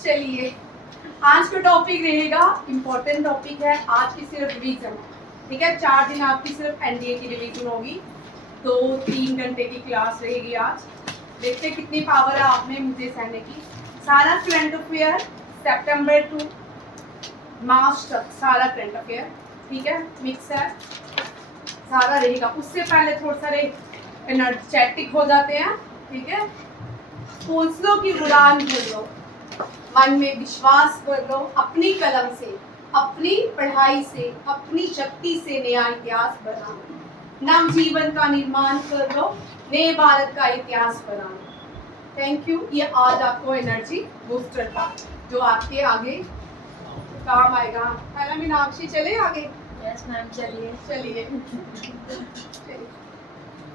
चलिए, आज का टॉपिक रहेगा, इम्पोर्टेंट टॉपिक है आज की सिर्फ रिवीजन। ठीक है, 4 दिन आपकी सिर्फ एनडीए की रिवीजन होगी, 2-3 घंटे की क्लास रहेगी आज। देखते कितनी पावर है आप में मुझे सहने की। सारा करंट अफेयर सितंबर टू मार्च तक सारा करंट अफेयर, ठीक है, मिक्स है, सारा रहेगा। उससे पहले थोड़े सारे एनर्जेटिक हो जाते हैं, ठीक है। हौसलों की उड़ान भर लो, मन में विश्वास कर लो, अपनी कलम से, अपनी पढ़ाई से, अपनी शक्ति से नया इतिहास बनाओ। नव जीवन का निर्माण कर लो, नए भारत का इतिहास बनाओ। Thank you. ये आज आपको एनर्जी बूस्टर था जो आपके आगे काम आएगा। है ना मीनाक्षी, चले आगे? यस मैम, चलिए। चलिए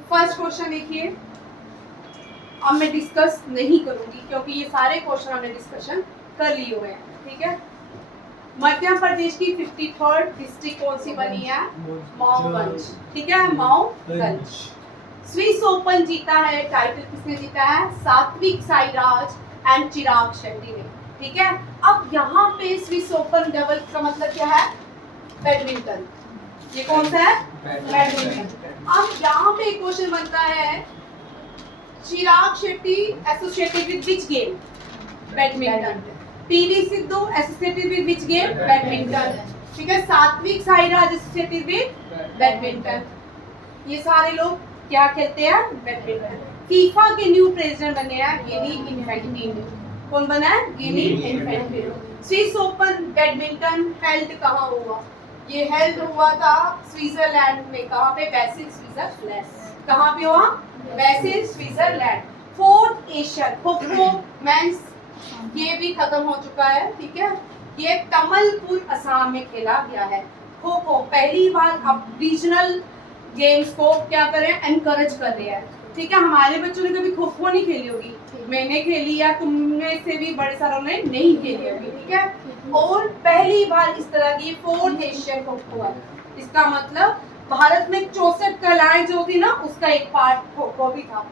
फर्स्ट क्वेश्चन देखिए। अब मैं डिस्कस नहीं करूंगी क्योंकि ये सारे क्वेश्चन हमने डिस्कशन कर लिए हुए हैं, ठीक है। मध्य प्रदेश की 53rd डिस्ट्रिक्ट कौन सी बनी है? मऊगंज, ठीक है, मऊगंज। स्विस ओपन जीता है, टाइटल किसने जीता है? सात्विक साईराज एंड चिराग शेट्टी ने, ठीक है। अब यहाँ पे स्विस ओपन डबल का मतलब क्या है? बैडमिंटन। ये कौन सा है? बैडमिंटन। अब यहाँ पे एक क्वेश्चन बनता है, Chirag Shetty associated with which game? Badminton. PV Sindhu associated with which game? Badminton, ठीक है। Satwik Sairaj associated with badminton. ये सारे लोग क्या खेलते हैं? बैडमिंटन। फीफा के न्यू प्रेसिडेंट बने हैं गिनी इन्फेंटिनो। कौन बना है? Gianni Infantino. Swiss Open badminton held कहाँ हुआ? ये हेल्ड हुआ था स्विट्जरलैंड में। कहाँ पे? Basel, Switzerland. कहाँ पे हुआ? Basel, Switzerland. 4th Asian kho-kho men's, ये भी खत्म हो चुका है, ठीक है। ये तमलपुर असम में खेला गया है। खो-खो पहली बार अब रीजनल गेम्स को क्या करें? एनकरेज कर रहे हैं, ठीक है। हमारे बच्चों ने कभी खो-खो नहीं खेली होगी, मैंने खेली या तुम में से भी बड़े सारों ने नहीं खेली होगी, ठीक है। और पहली बार इस तरह की 4th एशियन खो-खो है। इसका मतलब भारत में 64 कलाएं जो थी ना, उसका एक पार्ट खो-खो भी था,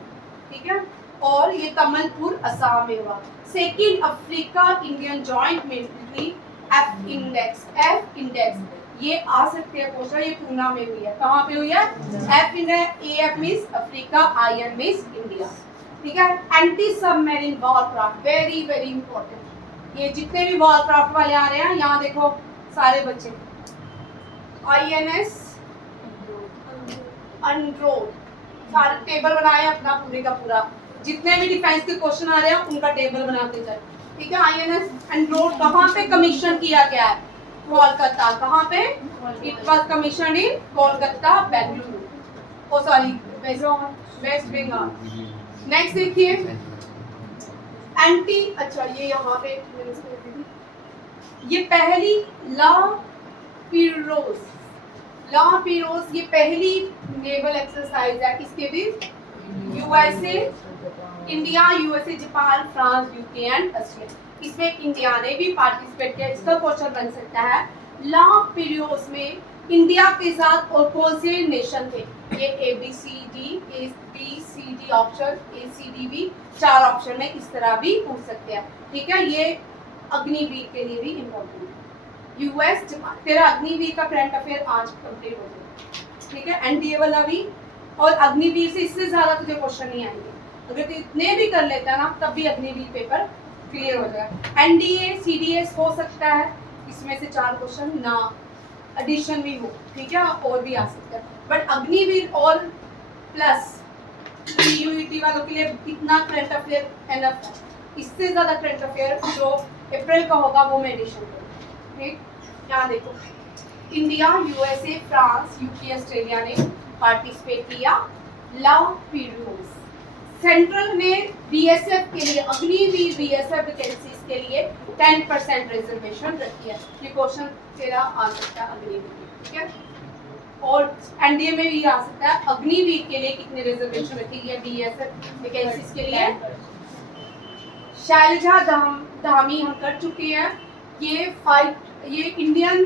ठीक है। और ये तमलपुर असम में हुआ। Second Africa Indian joint military F index, ये आ सकते हैं क्वेश्चन। ये पूना में हुई है। कहाँ पे हुई है? F index. AF means Africa, IN means India, ठीक है। Anti submarine warcraft, very very important. ये जितने भी वॉरक्राफ्ट वाले आ रहे हैं यहाँ देखो सारे बच्चे, आईएनएस अनड्रोड, सारे टेबल बनाए अपना पूरे का पूरा। जितने भी डिफेंस के क्वेश्चन आ रहे हैं उनका टेबल बनाते जाए, ठीक है। आईएनएस अनड्रोड कहाँ पे कमीशन किया गया है? कोलकाता। कहाँ पे? It was commission in Kolkata, Bengaluru, oh sorry West Bengal. Next देखिए एंटी, अच्छा ये यहाँ पे ये पहली ला पिरोज, ये पहली नेवल एक्सरसाइज है किसके भी? USA, India, USA, Japan, France, UK and Australia. इसमें इंडिया ने भी पार्टिसिपेट किया। इसका क्वेश्चन बन सकता है, ला पिरोज में इंडिया के साथ और कौन से नेशन थे? ये ABCD ऑप्शन, ACDB 4 ऑप्शन में इस तरह भी पूछ सकते हैं, ठीक है। ये अग्निवीर के लिए भी इम्पोर्टेंट है। US, Japan. तेरा अग्निवीर का करंट अफेयर आज कंप्लीट हो जाएगा, ठीक है। एनडीए वाला भी और अग्निवीर से इससे ज्यादा तुझे क्वेश्चन नहीं आएंगे। अगर तू इतने भी कर लेता ना तब भी अग्निवीर पेपर क्लियर हो जाएगा। एनडीए सीडीएस हो सकता है इसमें से 4 क्वेश्चन ना एडिशन भी हो, ठीक है, और भी आ सकता है। बट अग्निवीर और प्लस यूईटी वालों के लिए इतना करंट अफेयर एनफ है। इससे ज्यादा करंट अफेयर जो अप्रैल का होगा वो मैं एडिशन करूँगा, ठीक। यहाँ देखो India, USA, France, UK, Australia ने पार्टिसिपेट किया। लव पीरियड्स सेंट्रल ने बीएसएफ के लिए, अग्निवीर बीएसएफ वैकेंसीज के लिए 10% रिजर्वेशन रखी है। ये क्वेश्चन तेरा आ सकता है अग्निवीर, ठीक है। और एनडीए में भी आ सकता है अग्निवीर के लिए कितने रिजर्वेशन रखी है बीएसएफ वैकेंसीज के लिए? शैलजा धामी हम कर चुके हैं। ये इंडियन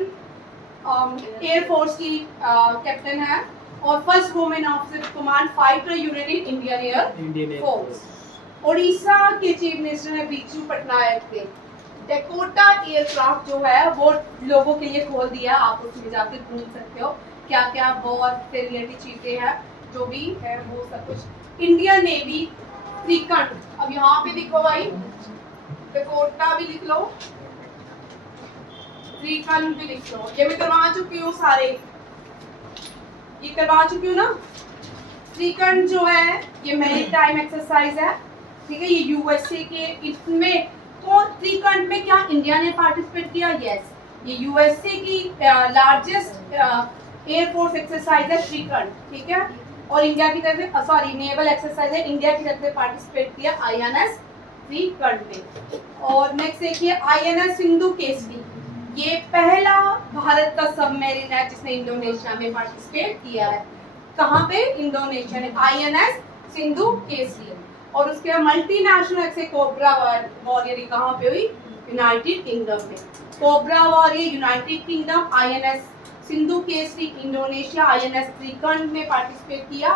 एयरफोर्स की कैप्टन है और first women officer command fighter unit in Indian air force. Orissa के चीफ मिनिस्टर है बीजू पटनायक थे। डेकोटा एयरक्राफ्ट जो है वो लोगों के लिए खोल दिया, आप उसमें जाके ढूंढ सकते हो क्या क्या वॉर से रिलेटेड चीजें हैं, जो भी है वो सब कुछ। इंडियन नेवी त्रिकंड, अब यहाँ पे लिखो भाई, डेकोटा भी लिख लो, त्रिकंड भी लिख लो। ये मैं करवा चुकी हूँ सारे, ये करवा चुकी हूँ ना। त्रिकंड जो है ये मैरीटाइम एक्सरसाइज है, ठीक है। ये यूएसए के, इसमें कौन त्रिकंड में क्या इंडिया ने पार्टिसिपेट किया? यस, ये यूएसए की लार्जेस्ट एयरफोर्स एक्सरसाइज है त्रिकंड, ठीक है। और इंडिया की तरफ से, सॉरी नेवल एक्सरसाइज है, इंडिया की तरफ से पार्टिसिपेट किया आईएनएस त्रिकंड में। और नेक्स्ट देखिए आईएनएस सिंधु केसरी, ये पहला भारत का सबमरीन है जिसने इंडोनेशिया में पार्टिसिपेट किया है। कहाँ पे? इंडोनेशिया में, आईएनएस सिंधु केसरी। और उसके बाद मल्टीनेशनल ऐसे कोबरा वॉरियर कहाँ पे हुई? यूनाइटेड किंगडम में। Cobra warrior United kingdom, INS Sindhu Kesari Indonesia, INS Trikand में पार्टिसिपेट किया,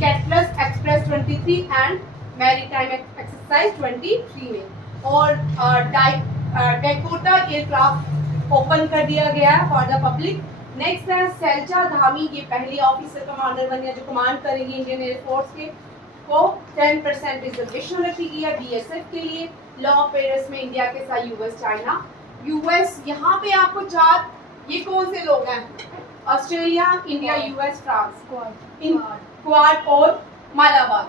कैटलस एक्सप्रेस 23 एंड मैरीटाइम एक्सरसाइज 23 में। और डेकोटा एयरक्राफ्ट ओपन कर दिया गया है फॉर द पब्लिक। नेक्स्ट है सैलजा धामी, ये पहली ऑफिसर कमांडर बनी है जो कमांड करेंगी इंडियन एयरफोर्स के, को 10% रिजर्वेशन रखी गई है बीएसएफ के लिए। लॉ ऑफ पेरिस में इंडिया के साथ यूएस, चाइना, यूएस। यहाँ पे आपको चार, ये कौन से लोग हैं? Australia, India, US, France, quad और मालाबार,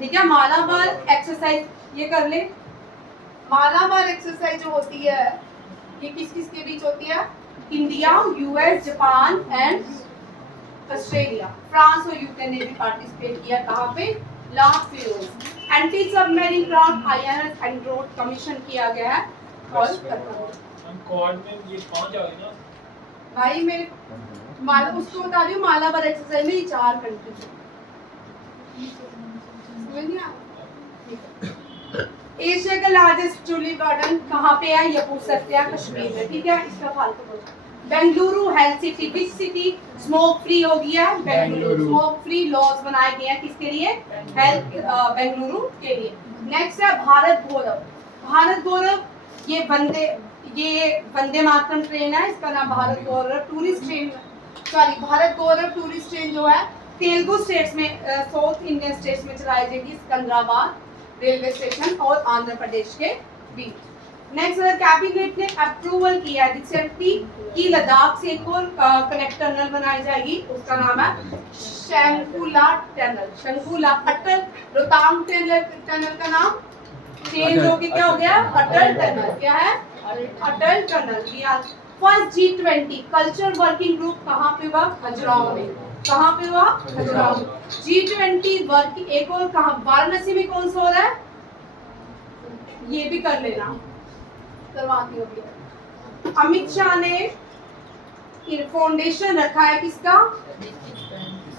ठीक है। मालाबार एक्सरसाइज ये कर ले। मालाबार एक्सरसाइज जो होती है ये किस किस के बीच होती है? India, US, Japan and Australia. France और यूके ने भी पार्टिसिपेट किया। कहाँ पे? Lord Feroz. Anti submarine craft INS Androth commission किया गया है क्वाड में ये 5 आ गए ना भाई। मेरे उसको बता रही हूँ, मालाबार एक्सरसाइज में ये 4 कंट्री एशिया का लार्जेस्ट ट्यूलिप गार्डन कहाँ पे है? ये पूछ सकते हैं, कश्मीर में, ठीक है। इसका फालतू बोलो। Bengaluru health city, which city smoke free हो गया है? बेंगलुरु। स्मोक फ्री लॉज बनाए गए हैं किसके लिए? हेल्थ, बेंगलुरु के लिए। नेक्स्ट है भारत गौरव। भारत गौरव ये वंदे मातरम ट्रेन है, इसका नाम Bharat Gaurav tourist train, sorry Bharat Gaurav tourist train जो है तेलुगु स्टेट्स में, साउथ इंडियन स्टेट्स में चलाई जाएगी, सिकंदराबाद रेलवे स्टेशन और आंध्र प्रदेश के बीच। नेक्स्ट कैबिनेट ने अप्रूवल किया है रिसेंटली कि लद्दाख से एक और कनेक्ट टनल बनाई जाएगी, उसका नाम है शंकुला टनल। शंकुला, अटल रोहतांग टनल का नाम चेंज होके क्या हो गया? अटल टनल। क्या है? Atal tunnel. First G20 culture working group कहाँ पे हुआ? खजुराहो में। कहाँ पे हुआ? खजुराहो। G20 वर्क एक और कहाँ? वाराणसी में। कौन सा हो रहा है? ये भी कर लेना, करवाती हूँ। अमित शाह ने फाउंडेशन रखा है किसका?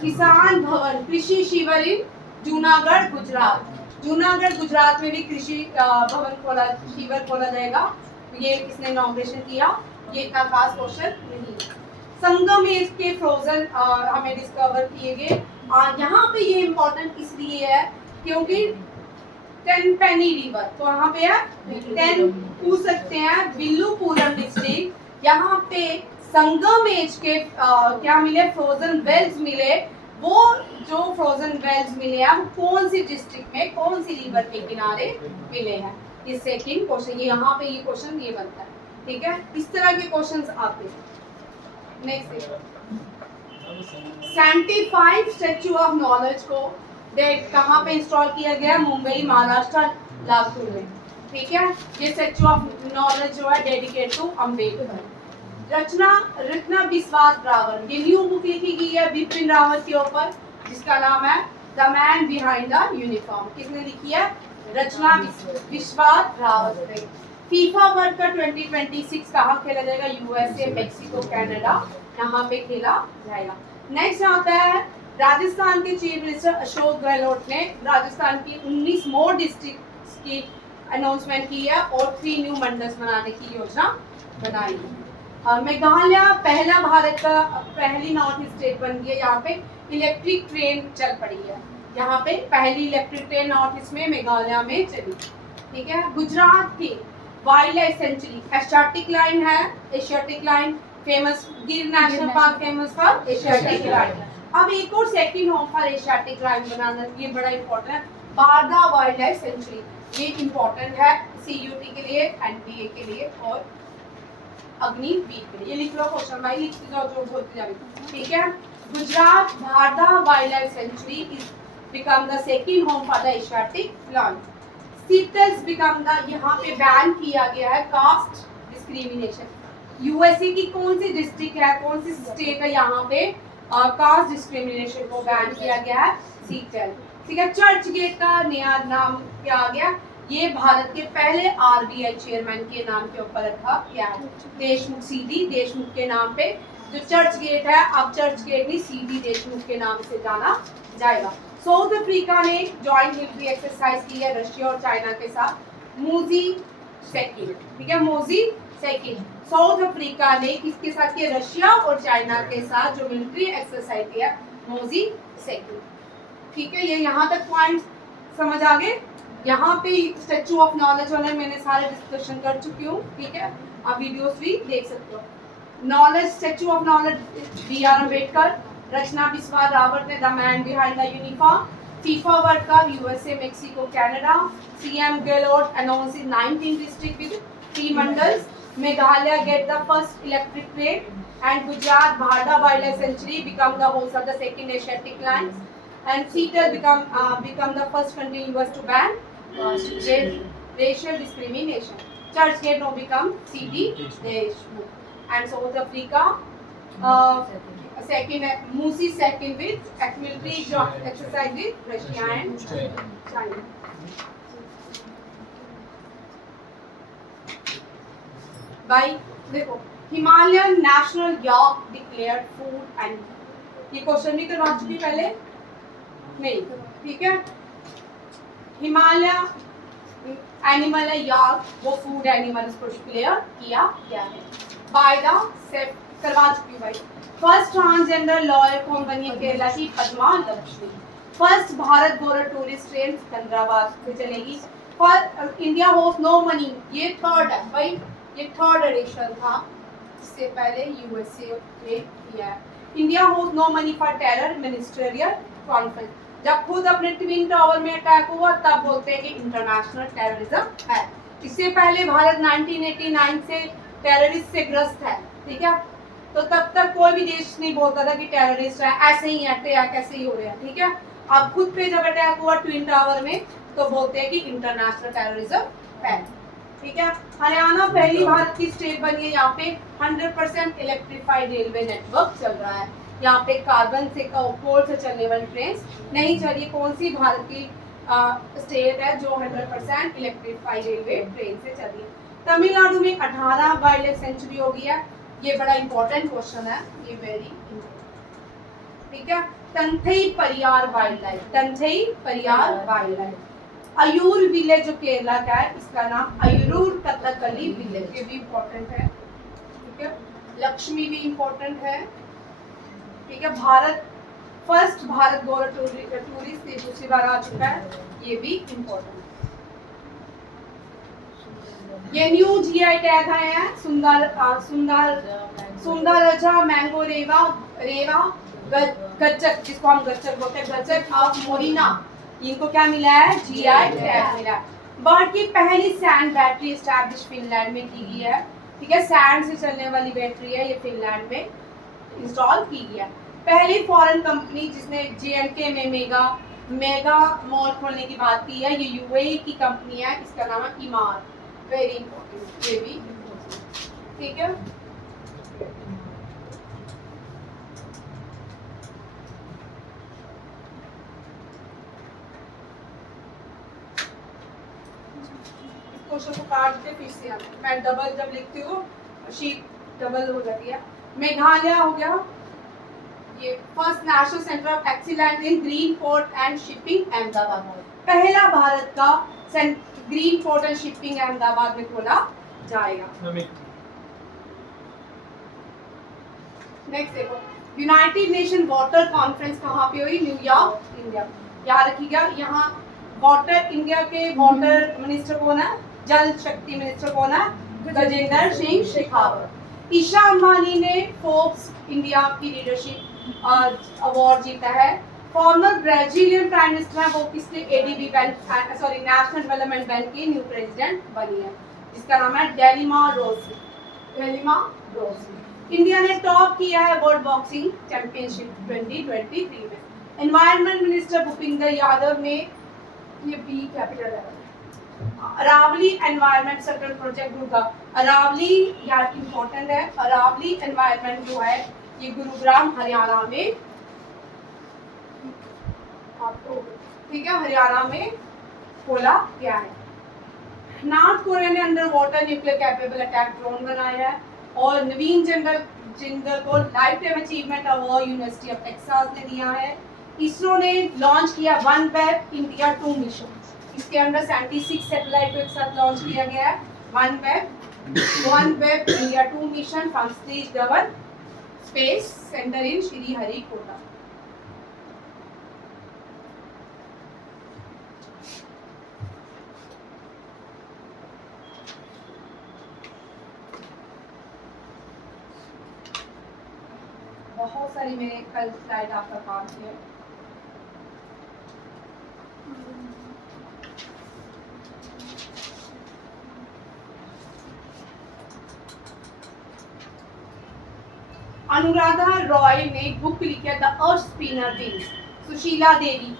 किसान भवन कृषि शिविर इन जूनागढ़ गुजरात। जूनागढ़ गुजरात में भी कृषि भवन शिविर खोला जाएगा। ये किसने इनॉग्रेशन किया? ये इतना खास क्वेश्चन नहीं। संगमेश के फ्रोजन हमें डिस्कवर किए गए। यहाँ पे ये इम्पोर्टेंट इसलिए है क्योंकि टेनपेनी रिवर, तो यहाँ पे है 10 पूछ सकते हैं। विल्लुपुरम डिस्ट्रिक्ट, यहाँ पे संगमेश के क्या मिले? फ्रोजन वेल्स मिले। वो जो फ्रोजन वेल्स मिले हैं कौन सी डिस्ट्रिक्ट में, कौन सी रिवर के किनारे मिले हैं? ये सेकंड क्वेश्चन, ये यहाँ पे ये क्वेश्चन ये बनता है, ठीक है। इस तरह के क्वेश्चंस आते हैं। नेक्स्ट 75 स्टैच्यू ऑफ नॉलेज को डेट कहाँ पे इंस्टॉल किया गया? मुंबई, महाराष्ट्र, लातूर में, ठीक है। ये स्टैच्यू ऑफ नॉलेज जो है डेडिकेट टू अम्बेडकर। रचना विश्वास रावत, ये न्यू बुक लिखी गई है बिपिन रावत के ऊपर जिसका नाम है the man behind the uniform. किसने लिखी है? रचना विश्वास रावत ने। फीफा वर्ल्ड कप 2026 कहाँ खेला जाएगा? यूएसए, मेक्सिको, कनाडा, यहाँ पे खेला जाएगा। नेक्स्ट आता है राजस्थान के चीफ मिनिस्टर अशोक गहलोत ने राजस्थान की 19 मोर डिस्ट्रिक्ट्स की अनाउंसमेंट की है और 3 न्यू मंडल्स बनाने की योजना बनाई है। मेघालय पहला भारत का पहली नॉर्थ ईस्ट स्टेट बन गई है, यहाँ पे इलेक्ट्रिक ट्रेन चल पड़ी है। यहाँ पे पहली इलेक्ट्रिक ट्रेन नॉर्थ ईस्ट में मेघालय में चली, ठीक है। गुजरात की wild life sanctuary Asiatic lion है, Asiatic lion famous, Gir national park famous for Asiatic lion. अब एक और second home for Asiatic lion बनाना, ये बड़ा इंपॉर्टेंट है, बारदा वाइल्ड लाइफ सेंचुरी, ये इंपॉर्टेंट है सीयूटी के लिए, एनपीए के लिए और अग्निवीर के लिए। ये लिख लो क्वेश्चन भाई, लिखते जाओ जो बोलते जाओ, ठीक है। Gujarat Barda wild life sanctuary is become the second home for the Asiatic lion. सीटल्स बिकम द, यहाँ पे बैन किया गया है कास्ट डिस्क्रिमिनेशन। यूएसए की कौन सी डिस्ट्रिक्ट है, कौन सी स्टेट है, यहाँ पे कास्ट डिस्क्रिमिनेशन को बैन किया गया है, सीटल, ठीक है। चर्च गेट का नया नाम क्या आ गया, ये भारत के पहले आरबीआई चेयरमैन के नाम के ऊपर रखा गया है, देशमुख, सीडी देशमुख के नाम पे जो चर्च गेट है, अब चर्च गेट नहीं सीडी देशमुख के नाम से जाना जाएगा। साउथ अफ्रीका ने जॉइंट मिलिट्री एक्सरसाइज की है रशिया और चाइना के साथ, मोजी सेकंड, ठीक है, मोजी सेकंड। साउथ अफ्रीका ने किसके साथ किया, रशिया और चाइना के साथ जो मिलिट्री एक्सरसाइज किया, मोजी सेकंड, ठीक है। ये यहाँ तक पॉइंट समझ आ गए। यहाँ पे स्टैचू ऑफ नॉलेज वाले मैंने सारे डिस्कशन कर चुकी हूँ, ठीक है, आप वीडियोस भी देख सकते हो। Knowledge, statue of knowledge B R Ambedkar, Rachna Bisht Rawat ने the man behind the uniform, FIFA world cup USA Mexico Canada, CM Gehlot announce 19 district with 3 मंडल्स, Meghalaya get the first electric train, and Gujarat Bharda Wildlife Sanctuary become the host of the second Asiatic Lions, and Seattle become the first country in US to ban racial discrimination. Churchgate now become CD Deshmukh, and South Africa second, Musi second with military exercise with Russia and China. भाई देखो, Himalayan national yak declared food and, ये question भी करवा चुकी पहले नहीं, ठीक है। हिमालय एनिमल है याक, वो फूड एनिमल इसको डिक्लेयर किया गया है बाय द सेफ, करवा चुकी भाई। फर्स्ट ट्रांसजेंडर लॉयर कौन बनी है, केरला की Padma Lakshmi. First Bharat Gaurav tourist train Secunderabad से चलेगी। For India host no money, ये थर्ड है भाई, ये थर्ड एडिशन था, इससे पहले यूएसए ने किया है। India host no money for terror ministerial conference, जब खुद अपने ट्विन टावर में अटैक हुआ तब बोलते हैं कि इंटरनेशनल टेररिज्म है। इससे पहले भारत 1989 से टेररिस्ट से ग्रस्त है, ठीक है, तो तब तक कोई भी देश नहीं बोलता था कि टेररिस्ट है, ऐसे ही अटैक ऐसे ही हो रहे हैं, ठीक है। अब खुद पे जब अटैक हुआ ट्विन टावर में तो बोलते हैं कि इंटरनेशनल टेररिज्म है, ठीक है। हरियाणा पहली भारत की स्टेट बनी है, यहाँ पे 100% इलेक्ट्रिफाइड रेलवे नेटवर्क चल रहा है, यहाँ पे कार्बन से कोल से चलने वाली ट्रेन नहीं चली। कौन सी भारत की स्टेट है जो 100% इलेक्ट्रिफाइड रेलवे ट्रेन से चली है। तमिलनाडु में 18 वाइल्ड लाइफ सेंचुरी हो गई है, ये बड़ा इंपॉर्टेंट क्वेश्चन है, ये वेरी इंपॉर्टेंट, ठीक है। तंथई Pariyar wild life, तंथई Pariyar wild life. Ayur village जो केरला का है, इसका नाम अयूर कथकली विलेज, ये भी इम्पोर्टेंट है, ठीक है। लक्ष्मी भी इम्पोर्टेंट है, ठीक है। भारत फर्स्ट भारत गौरव टूरिस्ट ये दूसरी बार आ चुका है, ये भी इम्पोर्टेंट। ये न्यू जीआई टैग आए हैं, सुंदरजा मैंगो रेवा रेवा गच्चक, जिसको हम गच्चक बोलते हैं, गच्चक ऑफ मोरिना, इनको क्या मिला है, जीआई टैग मिला। बर्ड की पहली सैंड बैटरी एस्टैब्लिश फिनलैंड में की गई है, ठीक है, सैंड से चलने वाली बैटरी है, ये फिनलैंड में इंस्टॉल की गई है। पहली फॉरेन कंपनी जिसने जेएंडके में मेगा मॉल खोलने की बात की है, ये यूएई की कंपनी है, इसका नाम है इमार, वेरी इंपॉर्टेंट, ये भी ठीक है। क्वेश्चन को काट के फिर से आना, मैं डबल जब लिखती हूँ शीट डबल हो जाती है। मेघालय हो गया, ये first national centre of excellence in green port and shipping Ahmedabad, पहला भारत का green port and shipping Ahmedabad में खोला जाएगा। नेक्स्ट देखो, यूनाइटेड नेशन वाटर कॉन्फ्रेंस कहाँ पे हुई, न्यूयॉर्क, इंडिया। याद रखिएगा, यहाँ वाटर, इंडिया के वाटर मिनिस्टर कौन है, जल शक्ति मिनिस्टर कौन है? गजेंद्र सिंह शेखावत। ईशा अंबानी ने फोर्ब्स इंडिया की लीडरशिप अवार्ड जीता है। फॉर्मर ब्राजीलियन प्राइम मिनिस्टर है, वो किसके ADB bank sorry national development bank की न्यू प्रेसिडेंट बनी है, जिसका नाम है डेलिमा रोजी। इंडिया ने टॉप किया है वर्ल्ड बॉक्सिंग चैंपियनशिप 2023 में। एनवायरमेंट मिनिस्टर भूपिंदर यादव ने, ये बी कैपिटल है, Aravalli environment sector project Gurugram. Aravalli यार इंपॉर्टेंट है, अरावली एनवायरमेंट जो है ये गुरुग्राम हरियाणा में, ठीक है, हरियाणा में खोला गया है। नॉर्थ कोरिया ने under water nuclear capable attack drone बनाया है। और नवीन जनरल जिंदल को life time achievement award university of Texas ने दिया है। इसरो ने लॉन्च किया वन वेब इंडिया 2 मिशन, इसके अंदर 76 सैटेलाइट को एक साथ लॉन्च किया गया है। One web India 2 mission from Satish Dhawan space centre in Sriharikota. बहुत सारी मैंने कल स्लाइड आपका काम किया। अनुराधा रॉय ने बुक लिखा the earth spinner wheels, Sushila Devi.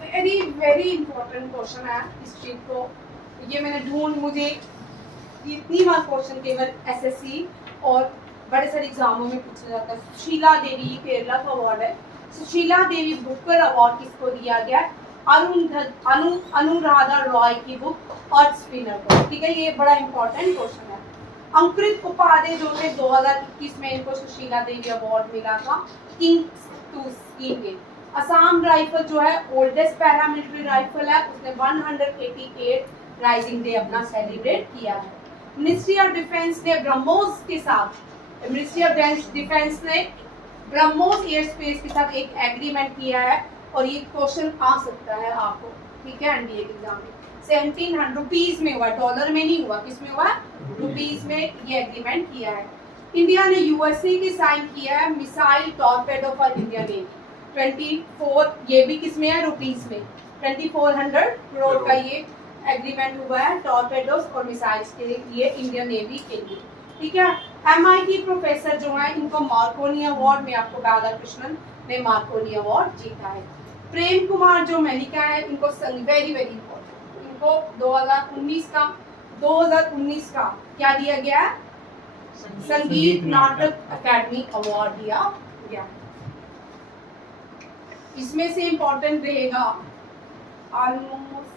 Very very important question है इस चीज को, ये मैंने ढूंढ, मुझे इतनी बार क्वेश्चन केवल एसएससी और बड़े सारे एग्जामों में पूछा जाता है। सुशीला देवी केरला का अवार्ड है। सुशीला देवी बुकर अवार्ड किसको दिया गया? अनुराधा रॉय की बुक अर्थ स्पिनर को, ठीक है, ये बड़ा इंपॉर्टेंट क्वेश्चन है। अंकुरित उपाध्याय जो है 2021 में इनको सुशीला देवी अवार्ड मिला था किंग्स टू स्कीम के। असम राइफल जो है ओल्डेस्ट पैरामिलिट्री राइफल है, उसने 188 राइजिंग डे अपना सेलिब्रेट किया है। मिनिस्ट्री ऑफ डिफेंस ने ब्रह्मोस के साथ, मिनिस्ट्री ऑफ डिफेंस ने ब्रह्मोस एयर स्पेस के साथ एक एग्रीमेंट किया है, और ये क्वेश्चन आ सकता है आपको, ठीक है, एनडीए के एग्जाम में। 1700 रुपीस में हुआ, डॉलर में नहीं हुआ, किस में हुआ? रुपीस में ये एग्रीमेंट किया है। इंडिया ने यूएसए के साइन किया है missile torpedo for India navy 24, ये भी किस में है? रुपीस में। 2400 करोड़ का ये एग्रीमेंट हुआ है टॉर्पेडोस और मिसाइल्स के लिए इंडियन नेवी के लिए, ठीक है। एमआईटी प्रोफेसर जो है इनको मार्कोनी अवार्ड में, आपको राधाकृष्णन ने मार्कोनी अवार्ड जीता है। प्रेम कुमार जो मेनिका है, इनको वेरी वेरी इंपॉर्टेंट, इनको 2019 का क्या दिया गया है? संगीत नाटक अकेडमी अवार्ड दिया गया। इसमें से इंपॉर्टेंट रहेगा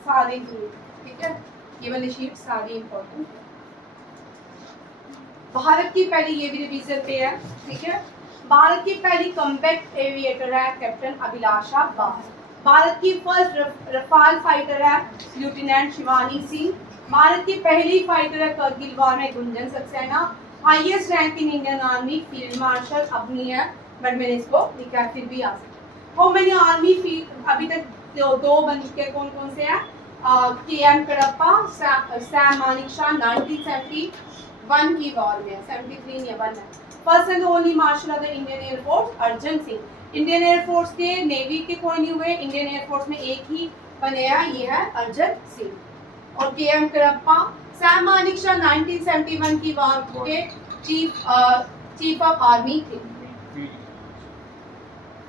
सारे, ठीक है, ये वाली शीट सारी इंपॉर्टेंट है। भारत की पहली, ये भी रिवीजन पे है, ठीक है। भारत की पहली कॉम्बैट एविएटर है कैप्टन अभिलाषा बार। भारत की फर्स्ट रफाल फाइटर है लेफ्टिनेंट शिवानी सिंह। भारत की पहली फाइटर है करगिल वॉर में Gunjan Saxena. Highest rank in Indian army field marshal अब नहीं है, बट मैंने इसको लिखा है, फिर भी आ सकता। हाउ मेनी आर्मी फील्ड, अभी तक दो बन चुके हैं, कौन कौन से हैं? के.एम. करप्पा, सैम मानिकशॉ 1971 की वॉर में, 73 नहीं 1 है। First and only marshal of the Indian air force Arjan Singh. Indian air force के नेवी के कोई नहीं हुए, इंडियन एयरफोर्स में एक ही बने हैं, ये है अर्जन सिंह। और के.एम. करप्पा, सैम मानिकशॉ 1971 की वॉर के चीफ ऑफ आर्मी थे,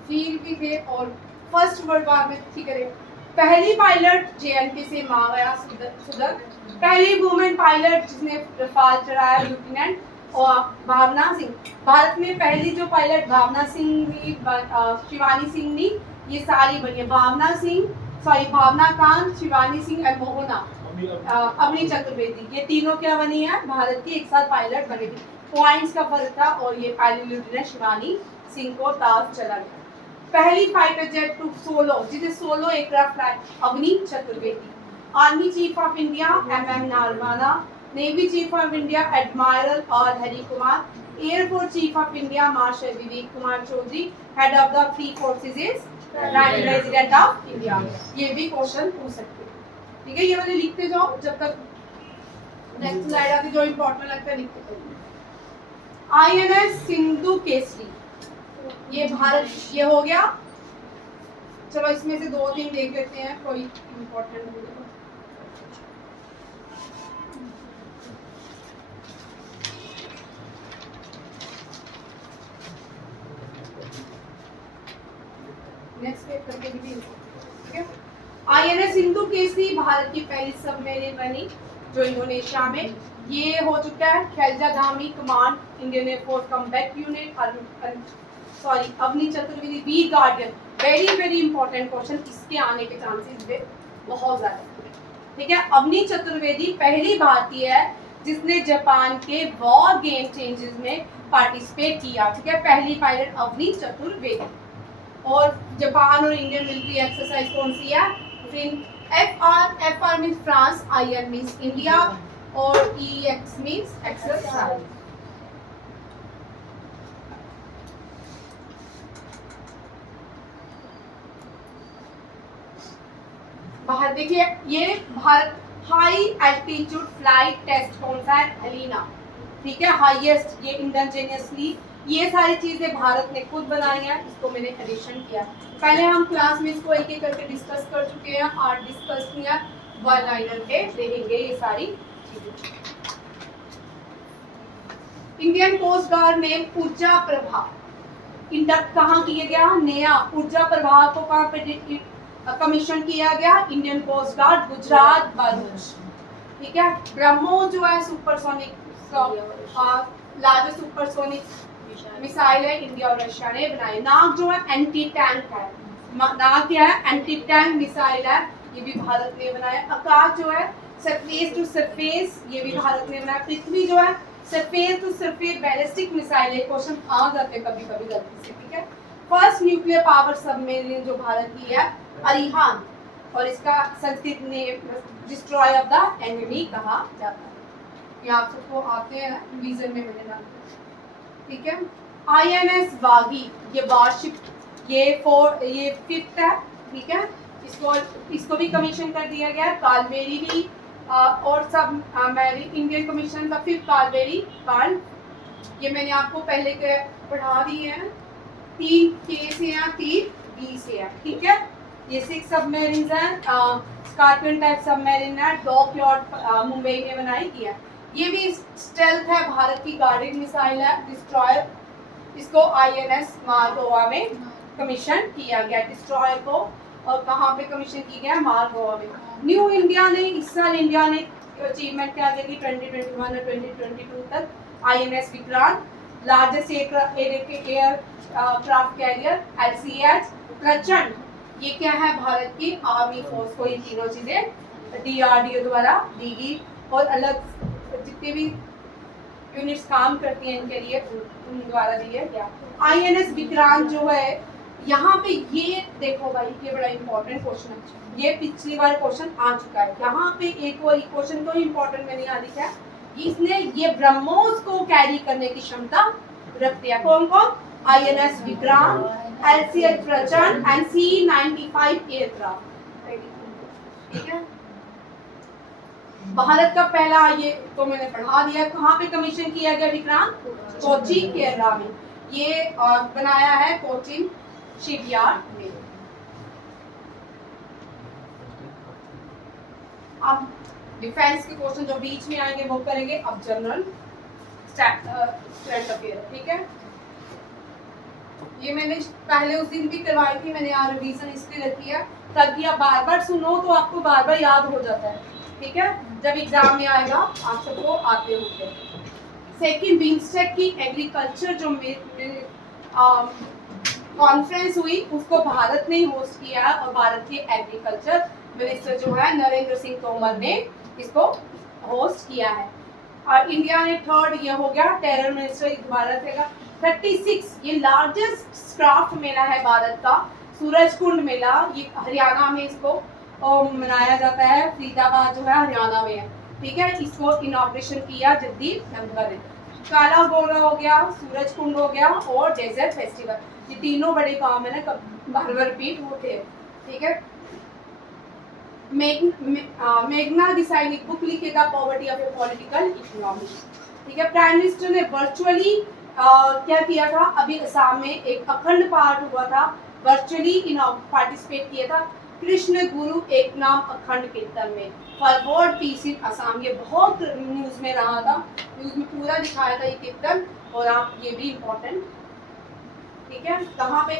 फील्ड भी थे, और फर्स्ट वर्ल्ड वॉर में, ठीक है। पहली पायलट जेएनके से मावया सुदर। पहली वुमेन पायलट जिसने रफाल चढ़ाया लेफ्टिनेंट और भावना सिंह। भारत में पहली जो पायलट भावना सिंह भी, शिवानी सिंह नहीं, ये सारी बनी है, भावना कांत, शिवानी सिंह और मोहना अवनी चतुर्वेदी, ये तीनों क्या बनी है? भारत की एक साथ पायलट बनी थी। पॉइंट्स का फर्क था, और ये पायलट लेफ्टिनेंट शिवानी सिंह को ताज चला गया। पहली फाइटर जेट टू सोलो, जिसे solo aircraft flight, Avani Chaturvedi. Army chief of India MM Naravane. Navy chief of India admiral और Hari Kumar. Air force chief of India marshal Vivek Kumar Chaudhari. Head of the three forces is president of India. ये भी question पूछ सकते हैं, ठीक है, ये वाले लिखते जाओ जब तक नेक्स्ट स्लाइड आती जो इंपॉर्टेंट लगता है लिखते INS सिंधु केसरी, ये भारत, ये हो गया। चलो इसमें से 2-3 देख लेते हैं, कोई इंपॉर्टेंट हो गया। नेक्स्ट पेज करके भी ठीक है। INS सिंधु केसरी भारत की पहली सबमरीन बनी जो इंडोनेशिया में, ये हो चुका है। Shaliza Dhami command Indian air force combat unit, sorry Avani Chaturvedi Veer guardian, very very important question, इसके आने के चांसेस बहुत ज्यादा। ठीक है, अवनी चतुर्वेदी पहली भारतीय है जिसने जापान के वॉर गेम चेंजेस में पार्टिसिपेट किया। ठीक है, पहली पायलट अवनी चतुर्वेदी। और जापान और इंडियन मिलिट्री एक्सरसाइज कौन सी है? F R means France, IN means India और EX मीन्स एक्सरसाइज। बाहर देखिए, ये Bharat high altitude flight test कौन सा है? एलिना। ठीक है, हाईएस्ट, ये इंडिजिनियसली, ये सारी चीजें भारत ने खुद बनाई है, इसको मैंने एडिशन किया। पहले हम क्लास में इसको एक एक करके डिस्कस कर चुके हैं, आज डिस्कस किया, वन लाइनर पे देखेंगे ये सारी चीजें। इंडियन कोस्ट गार्ड ने ऊर्जा प्रभा इंडक्ट कहाँ किया गया? नया ऊर्जा प्रभा को कहाँ पे कमीशन किया गया? Indian coast guard, Gujarat, Bharuch. ठीक है, ब्रह्मोस जो है सुपरसोनिक, लार्जेस्ट सुपरसोनिक मिसाइल है, इंडिया और रशिया ने बनाई। नाग जो है एंटी टैंक है, नाग क्या है? एंटी टैंक मिसाइल है, ये भी भारत ने बनाया। आकाश जो है सरफेस टू सरफेस, ये भी भारत ने बनाया। पृथ्वी जो है surface to surface ballistic missile है, क्वेश्चन आ जाते कभी कभी गलती से। ठीक है, फर्स्ट न्यूक्लियर पावर सबमरीन जो भारत की है अरिहान, और इसका Sanskrit name destroy of the enemy कहा जाता है। ये आप सबको आते हैं रिवीजन में मैंने नाम। ठीक है, INS वागी, ये वार्षिक, ये 5th है। ठीक है, इसको भी कमीशन कर दिया गया। कालबेरी भी और सब इंडियन कमीशन का 5th कालबेरी कांड, ये मैंने आपको पहले के पढ़ा दिए हैं। 3 K से हैं, 3 B से है। ठीक है, ये 6 सबमरीन हैं। स्कॉर्पियन टाइप सबमरीन है, डॉकयार्ड मुंबई में बनाई गई है। ये भी स्टेल्थ है, भारत की गार्डेड मिसाइल है, डिस्ट्रॉयर। इसको INS मारगोवा में कमीशन किया गया, डिस्ट्रॉयर को। और कहाँ पे कमीशन की गया? मारगोवा में। न्यू इंडिया ने इस साल इंडिया ने अचीवमेंट क्या करी 2021 और 2022 तक? INS Vikrant, largest aircraft carrier, LCH Prachand, ये क्या है? भारत की आर्मी फोर्स को ये तीनों चीजें DRDO द्वारा दी गई, और अलग जितने भी यूनिट्स काम करती हैं इनके लिए उन द्वारा दिया गया। INS विक्रांत जो है, यहाँ पे ये देखो भाई, ये बड़ा इंपॉर्टेंट क्वेश्चन है, ये पिछली बार क्वेश्चन आ चुका है। यहाँ पे एक और क्वेश्चन तो इंपॉर्टेंट मैंने यहाँ लिखा है, इसने ये ब्रह्मोस को कैरी करने की क्षमता रखती है। कौन कौन? INS विक्रांत, LCH प्रचंड एंड C-95 एयरक्राफ्ट। ठीक है, भारत का पहला, ये तो मैंने पढ़ा दिया, कहाँ पे कमीशन किया गया विक्रांत? कोची, केरला में। ये बनाया है कोचिन शिपयार्ड में। अब डिफेंस के क्वेश्चन जो बीच में आएंगे वो करेंगे, अब जनरल करंट अफेयर। ठीक है, ये मैंने पहले उस दिन भी करवाई थी, मैंने यहाँ रिवीजन इसलिए रखी है ताकि आप बार बार सुनो तो आपको बार बार याद हो जाता है। ठीक है, जब एग्जाम में आएगा आप सबको आते होंगे। सेकंड बिम्स्टेक की एग्रीकल्चर जो कॉन्फ्रेंस हुई उसको भारत ने होस्ट किया, और भारत के एग्रीकल्चर मिनिस्टर जो है नरेंद्र सिंह तोमर ने इसको होस्ट किया है। और इंडिया ने थर्ड, ये हो गया टेरर मिनिस्टर दोबारा देगा। 36 ये लार्जेस्ट क्राफ्ट मेला है भारत का, सूरजकुंड मेला, ये हरियाणा में इसको मनाया जाता है। फरीदाबाद जो है हरियाणा में है। ठीक है, इसको इनॉग्रेशन किया जगदीप धनखड़ ने। काला घोड़ा हो गया, सूरजकुंड हो गया और डेजर्ट फेस्टिवल, ये तीनों बड़े काम है ना, बार बार रिपीट होते हैं। ठीक है, मेघना देसाई ने बुक लिखे था poverty of A political economy. ठीक है, प्राइम मिनिस्टर ने वर्चुअली क्या किया था, अभी असम में एक अखंड पाठ हुआ था, वर्चुअली पार्टिसिपेट किया था कृष्ण गुरु एक नाम अखंड कीर्तन में फॉर वर्ल्ड पीस इन असम। ये बहुत न्यूज में रहा था, न्यूज में पूरा दिखाया था ये कीर्तन, और आप ये भी इम्पोर्टेंट, ठीक है, कहाँ पे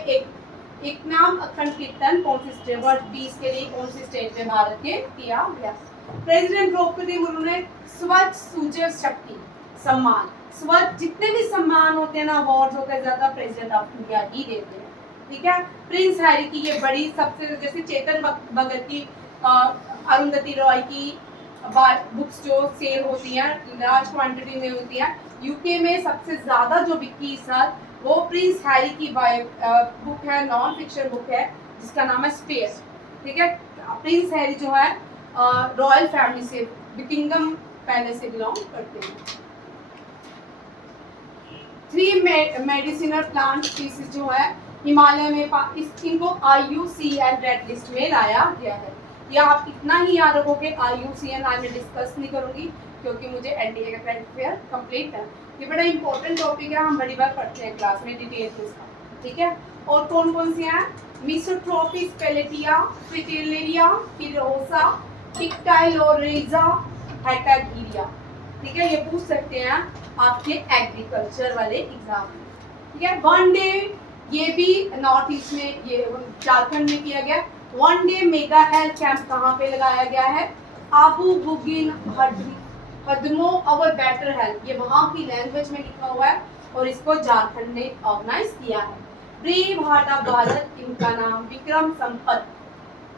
एक नाम अखंड कीर्तन कौन सी स्टेट, वर्ल्ड पीस के लिए कौन सी स्टेट में भारत के किया गया। प्रेसिडेंट द्रौपदी मुर्मू ने स्वच्छ सूजन शक्ति सम्मान, स्वच्छ जितने भी सम्मान होते हैं ना, अवार्ड होते हैं, ज्यादा प्रेसिडेंट ऑफ इंडिया ही देते हैं। ठीक है, प्रिंस हैरी की ये बड़ी सबसे, जैसे चेतन भगत की, अरुंधति रॉय की बुक्स जो सेल होती हैं लार्ज क्वांटिटी में होती है, यूके में सबसे ज्यादा जो बिकी इस साल वो प्रिंस हैरी की बुक है, नॉन फिक्शन बुक है जिसका नाम है स्पेस। ठीक है, प्रिंस हैरी जो है रॉयल फैमिली से, बकिंगम पैलेस से बिलोंग करते हैं। 3 मेडिसिनल प्लांट स्पीसीज जो है हिमालय में इनको IUCN रेड लिस्ट में लाया गया है। या आप इतना ही याद रखोगे, IUCN आज मैं डिस्कस नहीं करूंगी क्योंकि मुझे NDA का करंट अफेयर कंप्लीट है। ये बड़ा इंपॉर्टेंट टॉपिक है, हम बड़ी बार पढ़ते हैं क्लास में डिटेल में इसका। ठीक है, और कौन कौन सी हैं, मिसोट्रोपिस पेलेटिया, फ्रिटिलेरिया, किरोसा, टिक्टाइलोरेजा, हेटागीरिया। ठीक है, ये पूछ सकते हैं आपके एग्रीकल्चर वाले एग्जाम में। ठीक है, 1 डे, ये भी नॉर्थ ईस्ट में, ये झारखंड में किया गया। 1 डे मेगा हेल्थ कैंप कहाँ पे लगाया गया है, आबू बुगिन हदमो अवर बेटर हेल्थ, ये वहाँ की लैंग्वेज में लिखा हुआ है और इसको झारखंड ने ऑर्गेनाइज किया है। ब्रेव हार्ट ऑफ भारत, इनका नाम विक्रम संपत।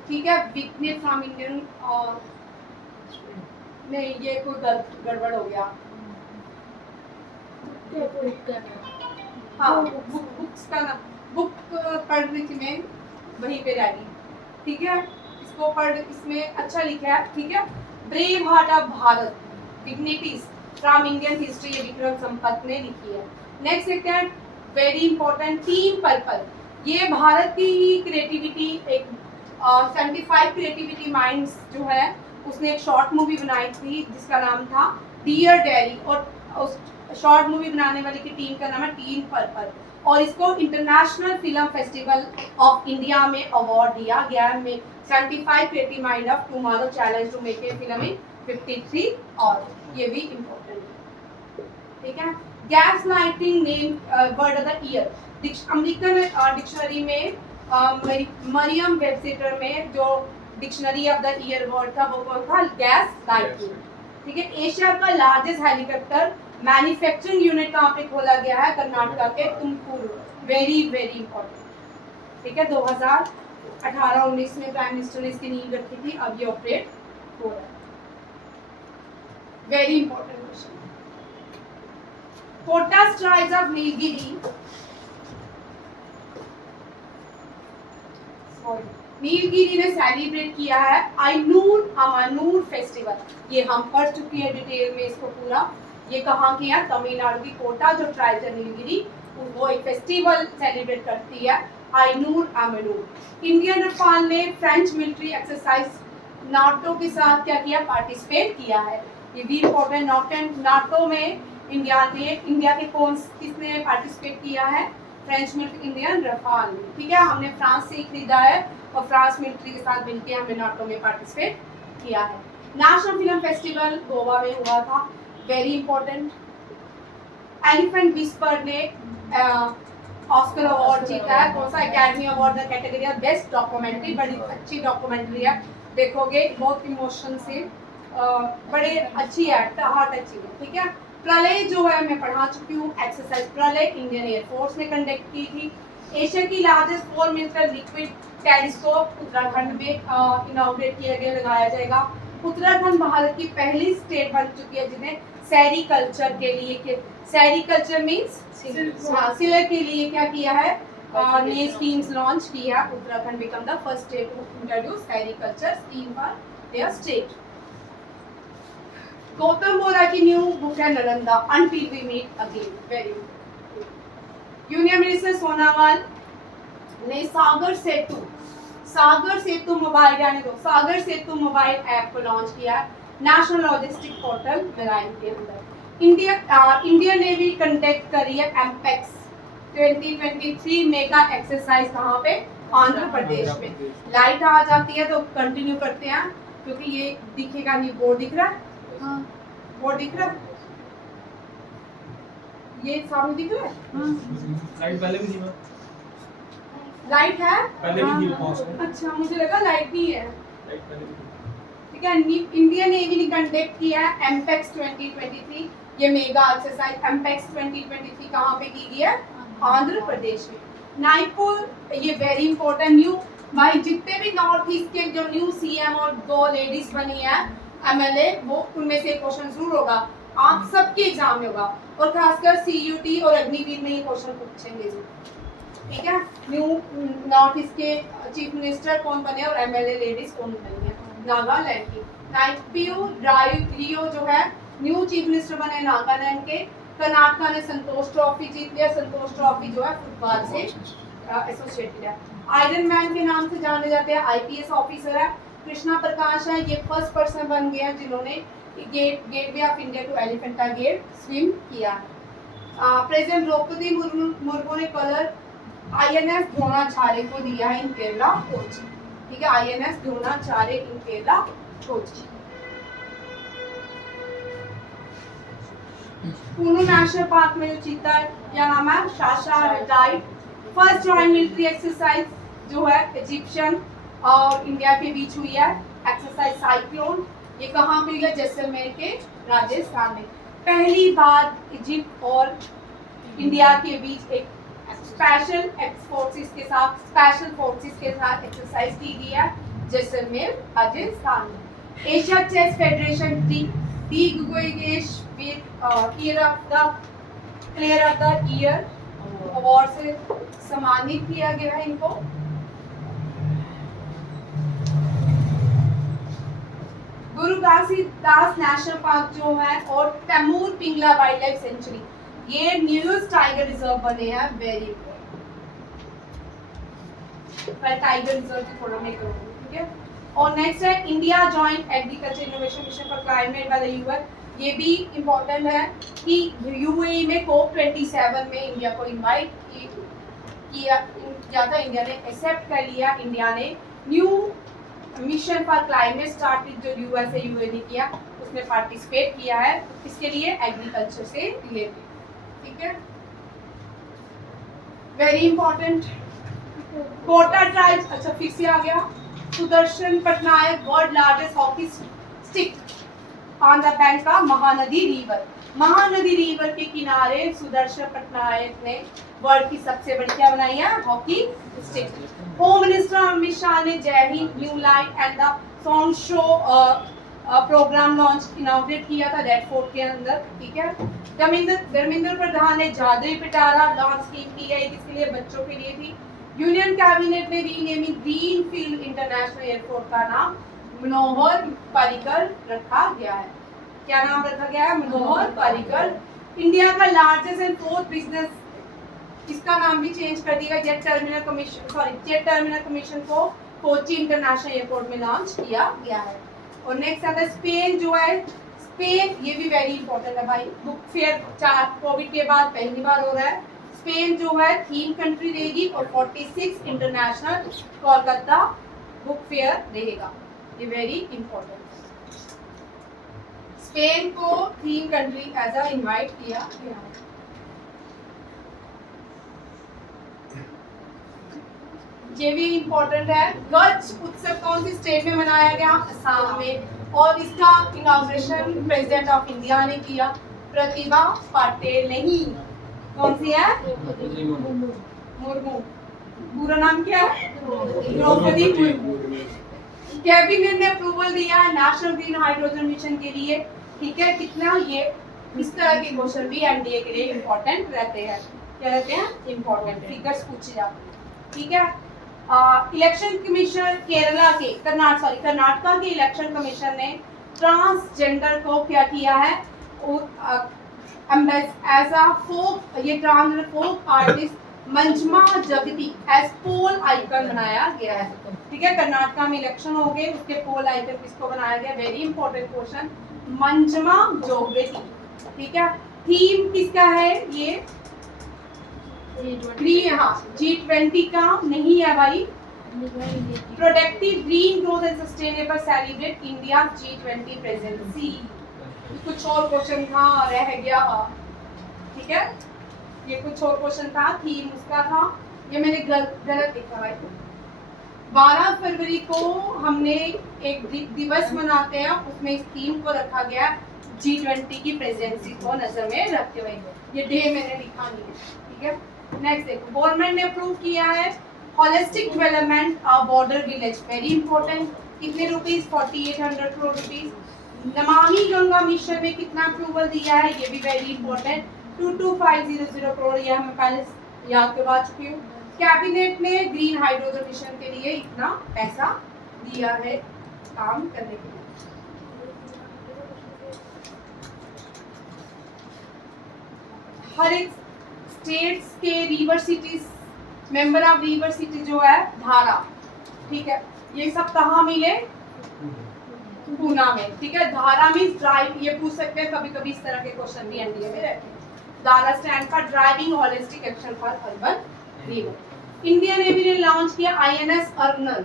ठीक है, विकनेस फ्रॉम इंडियन, और नहीं ये कोई गड़बड़ हो गया, हाँ बुक्स का ना, बुक पढ़ रही थी मैं, वहीं पे रह गई। ठीक है, इसको पढ़, इसमें अच्छा लिखा है। ठीक है, brave heart of Bharat, dignities from Indian history, ये विक्रम संपत ने लिखी है। नेक्स्ट देखते हैं, वेरी इंपॉर्टेंट, टीम पर्पल, ये भारत की ही क्रिएटिविटी, एक 75 क्रिएटिविटी माइंड्स जो है उसने एक शॉर्ट मूवी बनाई थी जिसका नाम था डियर डेयरी, और उस शॉर्ट मूवी बनाने वाली की टीम का नाम है टीम पर्पल, और इसको international film festival of India में अवार्ड दिया गया है। 75 creative mind of tomorrow challenge to make a film in 53 और ये भी इम्पोर्टेंट है। ठीक है, gaslighting name word of the year, American dictionary में मरियम वेबसाइटर में जो dictionary of the year word था वो कौन था, गैस लाइटिंग। ठीक है, एशिया का लार्जेस्ट हेलीकॉप्टर मैन्युफैक्चरिंग यूनिट कहाँ पे खोला गया है, कर्नाटका के तुमकुरू, वेरी वेरी इंपॉर्टेंट। ठीक है, 2018-19 में प्राइम मिनिस्टर ने इसकी नींव रखी थी, अब ये ऑपरेट हो रहा है। Very important question, potash tribes of Nilgiri, Nilgiri ने सेलिब्रेट किया है आइनूर अमानूर फेस्टिवल। ये हम पढ़ चुके हैं डिटेल में इसको पूरा। ये कहाँ की है, तमिलनाडु की कोटा जो ट्राइब है नीलगिरी, वो एक फेस्टिवल सेलिब्रेट करती है आइनूर अमानूर। इंडियन रफाल ने फ्रेंच मिलिट्री एक्सरसाइज नाटो के साथ क्या किया, पार्टिसिपेट किया है। ये भी इम्पोर्टेंट, नाटो में इंडिया के किसने पार्टिसिपेट किया है, फ्रेंच मिलिट्री, इंडियन रफाल में। ठीक है, हमने फ्रांस से ही खरीदा है और फ्रांस मिलिट्री के साथ मिलकर हमने नाटो में पार्टिसिपेट किया है। नेशनल फिल्म फेस्टिवल गोवा में हुआ था, वेरी इंपॉर्टेंट। एलिफेंट विस्पर ने ऑस्कर अवार्ड जीता है, कौन सा, academy award the category of best documentary, बड़ी अच्छी डॉक्यूमेंट्री है, देखोगे बहुत इमोशन से, बड़े अच्छी है, हार्ट अच्छी है। ठीक है, प्रलय जो है मैं पढ़ा चुकी हूँ, एक्सरसाइज प्रलय इंडियन एयरफोर्स ने कंडक्ट की थी। एशिया की largest 4 metre liquid telescope Uttarakhand में इनॉग्रेट किया गया, लगाया जाएगा। उत्तराखंड भारत की पहली स्टेट बन चुकी है जिन्हें सेरिकल्चर के लिए, सेरिकल्चर मीन्स सिलर के लिए क्या किया है, नई स्कीम्स लॉन्च की है। Uttarakhand become the first state to introduce sericulture scheme for their state. Gautam Bora की न्यू बुक है Nalanda, until we meet again, very union minister Sonowal ने सागर सेतु सागर सेतु मोबाइल यानी तो सागर सेतु मोबाइल ऐप को लॉन्च किया है नेशनल लॉजिस्टिक पोर्टल मेराइन के अंदर। इंडियन नेवी कंडक्ट करी है एमपेक्स 2023 मेगा एक्सरसाइज कहाँ पे, आंध्र प्रदेश में। लाइट आ जाती है तो कंटिन्यू करते हैं क्योंकि ये दिखेगा नहीं, बोर्ड दिख रहा है, हाँ बोर्ड दिख रहा है, ये सामने दिख रहा है, लाइट पहले भी थी ना, लाइट है पहले भी थी। अच्छा मुझे लगा लाइट नहीं है। लाइट पहले भी थी। ठीक है, इंडियन नेवी ने कंडक्ट किया है एमपेक्स 2023, ये मेगा एक्सरसाइज एमपेक्स 2023 कहाँ पे की गई है, आंध्र प्रदेश में। नागपुर, ये वेरी इंपॉर्टेंट न्यू, भाई जितने भी नॉर्थ ईस्ट के जो न्यू सीएम और 2 लेडीज बनी है एमएलए, वो उनमें से क्वेश्चन जरूर होगा, आप सबके एग्जाम में होगा, और खासकर सीयूटी और अग्निवीर में ये क्वेश्चन पूछेंगे जी। ठीक है, न्यू नॉर्थ ईस्ट के चीफ मिनिस्टर कौन बने और एमएलए लेडीज कौन बनी है, नागालैंड की। रियो जो है न्यू चीफ मिनिस्टर बने नागालैंड के। कर्नाटका ने संतोष ट्रॉफी जीत लिया, संतोष ट्रॉफी जो है फुटबॉल से एसोसिएटेड है। आयरन मैन के नाम से जाने जाते हैं, आईपीएस ऑफिसर है। कृष्णा प्रकाश है, ये फर्स्ट पर्सन बन गए हैं जिन्होंने gateway of India to Elephanta get swim किया है। प्रेसिडेंट द्रौपदी मुर्मू ने कलर आईएनएस द्रोणाचार्य को दिया है इन केरला कोची। ठीक है, आईएनएस द्रोणाचार्य इन केरला कोची। कूनू नेशनल पार्क में जो चीता है, क्या नाम है, Sasha retired. First joint military exercise जो है इजिप्शियन और इंडिया के बीच हुई है, एक्सरसाइज साइक्लोन, ये कहाँ पे हुई है, जैसलमेर के राजस्थान में। पहली बार इजिप्ट और इंडिया के बीच एक स्पेशल फोर्सेस के साथ एक्सरसाइज की गई है जैसलमेर राजस्थान में। Asia chess federation D Gukesh player of the year award से सम्मानित किया गया है इनको। गुरु घासीदास नेशनल पार्क जो है और Tamor Pingla wild life sanctuary, ये न्यूज़ टाइगर रिजर्व बने हैं, वेरी इंपॉर्टेंट। पर टाइगर रिजर्व की थोड़ा मैं करूंगी, ठीक है। और नेक्स्ट है India joint agriculture innovation mission for climate by the UN, ये भी इंपॉर्टेंट है कि यूएई में COP27 में इंडिया को इनवाइट किया था, इंडिया ने एक्सेप्ट कर लिया। इंडिया ने new mission for climate start जो यूएसए यूए ने किया, उसमें पार्टिसिपेट किया है, इसके लिए एग्रीकल्चर से रिलेटेड। ठीक है, वेरी इंपॉर्टेंट। कोटा ट्राइब्स, अच्छा फिर से आ गया। Sudarshan Patnaik world largest hockey stick on the bank का महानदी रिवर, महानदी रिवर के किनारे सुदर्शन पटनायक ने वर्ल्ड की सबसे बड़ी क्या बनाई है, hockey stick. Home minister Amit Shah ने जय हिंद new line and the song show program launch inaugurate किया था रेड फोर्ट के अंदर। ठीक है, धर्मेंद्र प्रधान ने जादुई पिटारा लॉन्च स्कीम की है, इसके लिए बच्चों के लिए थी। यूनियन कैबिनेट ने renaming green field international airport का नाम मनोहर पर्रिकर रखा गया है। क्या नाम रखा गया है, मनोहर पर्रिकर। इंडिया का लार्जेस्ट एंड फोर्थ बिजनेस, इसका नाम भी चेंज कर दिया, जेट टर्मिनल कमीशन को कोची इंटरनेशनल एयरपोर्ट में लॉन्च किया गया है। और नेक्स्ट आता है स्पेन जो है, स्पेन ये भी वेरी इंपॉर्टेंट है भाई, बुक फेयर कोविड के बाद पहली बार हो रहा है। स्पेन जो है थीम कंट्री रहेगी और 46 इंटरनेशनल कोलकाता बुक फेयर रहेगा, ये वेरी इंपॉर्टेंट। स्पेन को theme country as a invite किया गया। ये भी इंपॉर्टेंट है। गज उत्सव कौन सी स्टेट में मनाया गया, असम में, और इसका इनॉग्रेशन प्रेसिडेंट ऑफ इंडिया ने किया, प्रतिभा पाटिल नहीं, कौन सी है, मुर्मू, पूरा नाम क्या है, द्रौपदी मुर्मू। कैबिनेट ने अप्रूवल दिया नेशनल ग्रीन हाइड्रोजन मिशन के लिए। ठीक है, कितना ये इस तरह के क्वेश्चन भी एनडीए के लिए इंपॉर्टेंट रहते हैं, क्या रहते हैं, इंपॉर्टेंट फिगर्स पूछे जाते हैं। ठीक है, इलेक्शन कमीशन केरला के कर्नाटका के इलेक्शन कमीशन ने ट्रांसजेंडर को क्या किया है, एज अ फोक, ये ट्रांसजेंडर फोक आर्टिस्ट मंजमा जगती एज पोल आइकन बनाया गया है। ठीक है, कर्नाटका में इलेक्शन हो गए, उसके पोल आइकन किसको बनाया गया? वेरी इंपॉर्टेंट क्वेश्चन, मंजमा जोगती। ठीक है, थीम किसका है ये? G20 का नहीं है भाई, productive green growth and sustainable celebrate India G20 presence. कुछ और क्वेश्चन था, रह गया। ठीक है, ये कुछ और क्वेश्चन था, थीम उसका था, ये मैंने गलत लिखा भाई। 12 फरवरी को हमने एक दिवस मनाते हैं, उसमें इस थीम को रखा गया G20 की प्रेजेंसी को नजर में रखते हुए। ये डे मैंने लिखा नहीं है। ठीक है, नेक्स्ट देखो, गवर्नमेंट ने अप्रूव किया है holistic development border village, very important. कितने rupees? 4800 crore rupees. Namami Ganga mission में कितना अप्रूवल दिया है? ये भी वेरी इंपॉर्टेंट, 22500 करोड़, ये हम पहले याद करवा चुकी हूँ। कैबिनेट ने ग्रीन हाइड्रोजन मिशन के लिए इतना पैसा दिया है काम करने के लिए। हर एक स्टेट्स के river cities, member of river city जो है धारा, ठीक है, ये सब कहाँ मिले? पूना में। ठीक है, धारा मींस ड्राइव, ये पूछ सकते हैं कभी कभी, इस तरह के क्वेश्चन भी एनडीए में रहते हैं। धारा stand for driving holistic action for urban river. India navy ने लॉन्च किया INS अर्नल।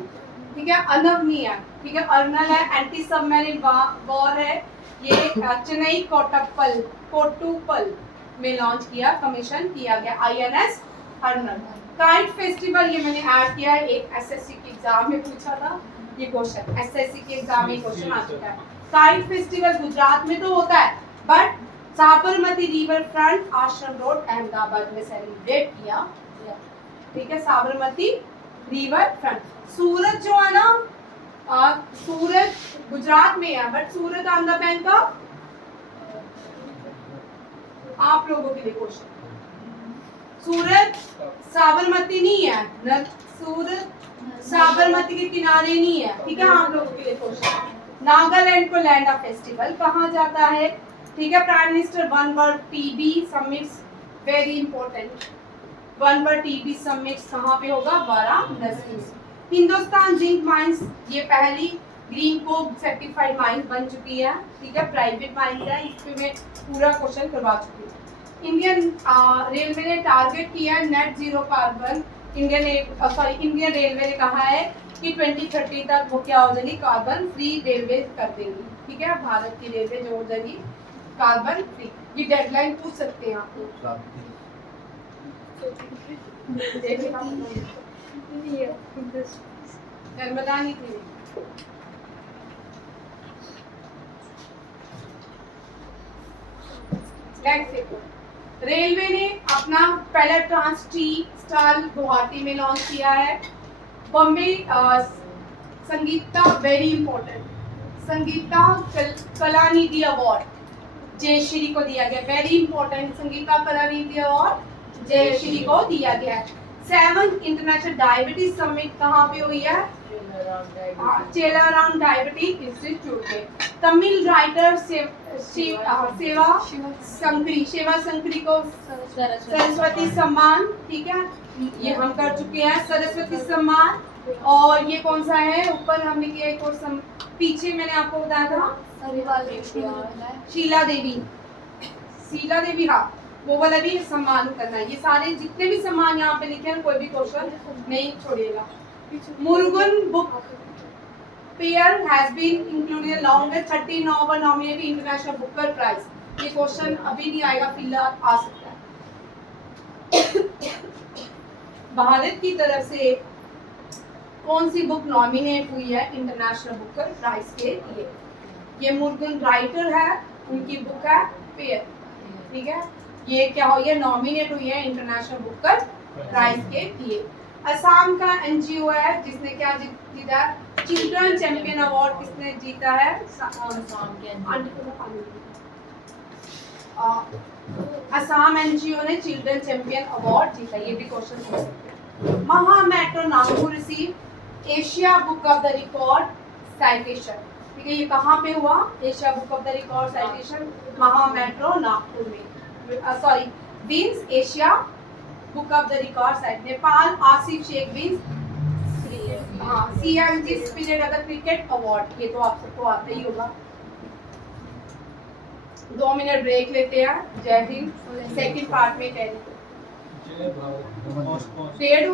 ठीक है, अनव नहीं है, ठीक है, अर्नल है, एंटी सबमरीन वॉर है। ये चेन्नई कोट्टुपल में लॉन्च किया, कमीशन किया गया INS अर्नल। काइट फेस्टिवल, ये मैंने ऐड किया है, एक SSC के एग्जाम में पूछा था ये क्वेश्चन, SSC के एग्जाम में क्वेश्चन आ चुका है। काइट फेस्टिवल गुजरात में तो होता है, बट साबरमती रिवर फ्रंट आश्रम रोड अहमदाबाद में सेलिब्रेट किया गया। ठीक है, साबरमती रिवर फ्रंट। सूरत जो है ना, सूरत गुजरात में है, बट सूरत आंध्र बैंक का आप लोगों के लिए क्वेश्चन। सूरत साबरमती नहीं है न, सूरत साबरमती के किनारे नहीं है। ठीक है, आप लोगों के लिए क्वेश्चन। नागालैंड को लैंड ऑफ फेस्टिवल कहा जाता है? ठीक है, prime minister one world TB summits, very important, one world TB summits कहाँ पे होगा? वाराणसी। हिंदुस्तान जिंक माइंस, ये पहली ग्रीन को सर्टिफाइड माइंस बन चुकी है। ठीक है, प्राइवेट माइंस है, इस पे मैं पूरा क्वेश्चन करवा चुकी हूँ। इंडियन रेलवे ने टारगेट किया है net zero carbon. Indian railway ने कहा है कि 2030 तक वो क्या हो जाएगी? कार्बन फ्री रेलवे कर देंगी। ठीक है, भारत की रेलवे जो हो जाएगी कार्बन फ्री। ये डेडलाइन पूछ सकते हैं आप लोग। नर्मदा नहीं थी। रेलवे ने अपना पहला ट्रांस टी स्टाल गुवाहाटी में लॉन्च किया है। Bombay Sangita, very important, Sangita Kalanidhi award Jayashri को दिया गया, very important, Sangita Kalanidhi award Jayashri को दिया गया है। 7th इंटरनेशनल डायबिटीज समिट कहाँ पे हुई है? चेलाराम डायबिटीज इंस्टीट्यूट में। तमिल राइटर सेवा संकरी को सरस्वती सम्मान, ठीक है, ये हम कर चुके हैं, सरस्वती सम्मान। और ये कौन सा है? ऊपर हमने किया एक और पीछे मैंने आपको बताया था शीला देवी, हाँ, वो वाला भी सम्मान करना है। ये सारे जितने भी सम्मान यहाँ पे लिखे हैं, कोई भी क्वेश्चन नहीं छोड़ेगा। Murugan book pyre has been included along with 30 novel nominated international Booker prize. ये क्वेश्चन अभी नहीं आएगा, फिलहाल आ सकता है। भारत की तरफ से कौन सी बुक नॉमिनेट हुई है इंटरनेशनल बुकर प्राइज के लिए? ये मुरुगन राइटर है, उनकी बुक है पेयर। ठीक है, ये क्या हुई है? नॉमिनेट हुई है इंटरनेशनल बुकर प्राइज के लिए। असम का एनजीओ है जिसने क्या जीता? चिल्ड्रन चैंपियन अवार्ड किसने जीता है? असम एनजीओ ने चिल्ड्रन चैंपियन अवार्ड जीता। ये भी क्वेश्चन हो सकते हैं। Maha metro Nagpur receive Asia book of the record citation. ठीक है, ये कहाँ पे हुआ? Asia book of the record citation Maha metro Nagpur में, sorry wins Asia book of the records at Nepal Asif Sheikh means हाँ CMG स्पिरिट अगर क्रिकेट अवार्ड, ये तो आप सबको आता ही होगा। 2 मिनट ब्रेक लेते हैं। जय हिंद। सेकंड पार्ट में कह रही जय भारत। Pause pause. डेढ़